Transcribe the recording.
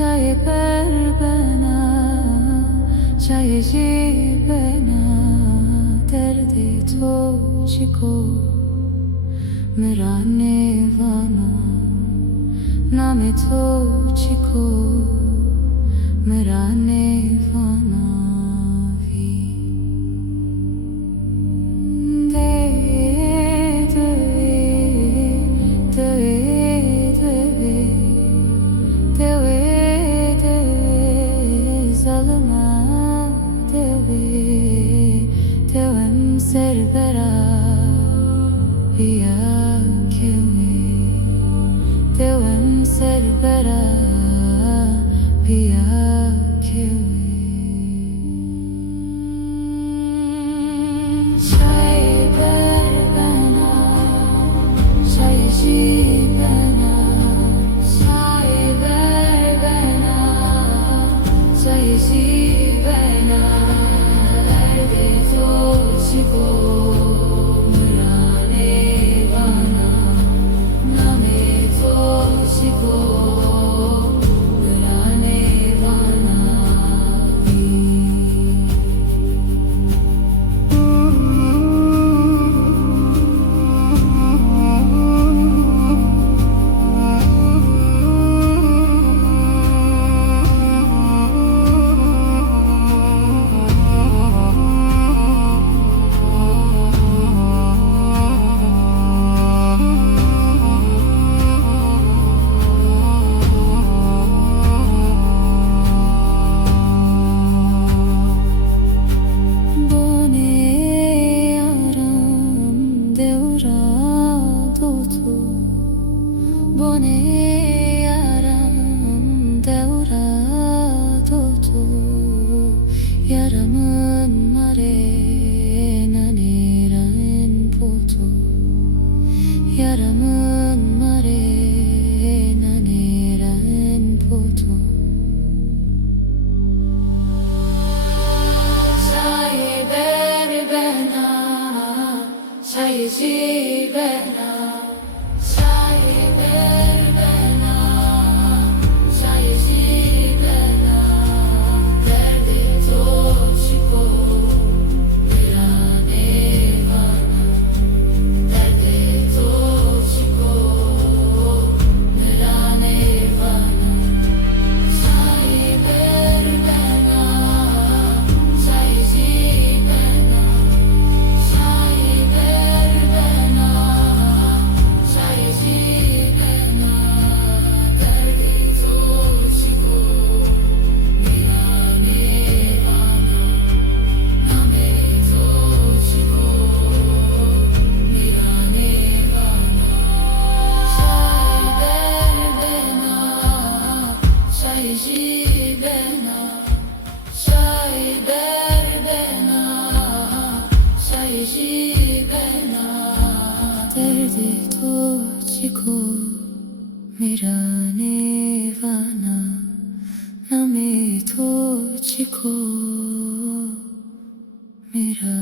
चाहे पर बना चाहे जी बना दर्द तुझको मेरा नेवाना नाम तुझको मेरा नेवाना भी दे दे दे दे deve zalıma devem serbera via kewi devem serbera via kewi çay ver bana çay bana çay ver bana çay bana derde tuझको मेरा नेवाना नामे तुझको मेरा नेवाना भी Bone yaram devradodu yaramın marena neren potu yaramın marena neren potu çay ver bana çay bana derde तुझको मेरा नेवाना नामे तुझको मेरा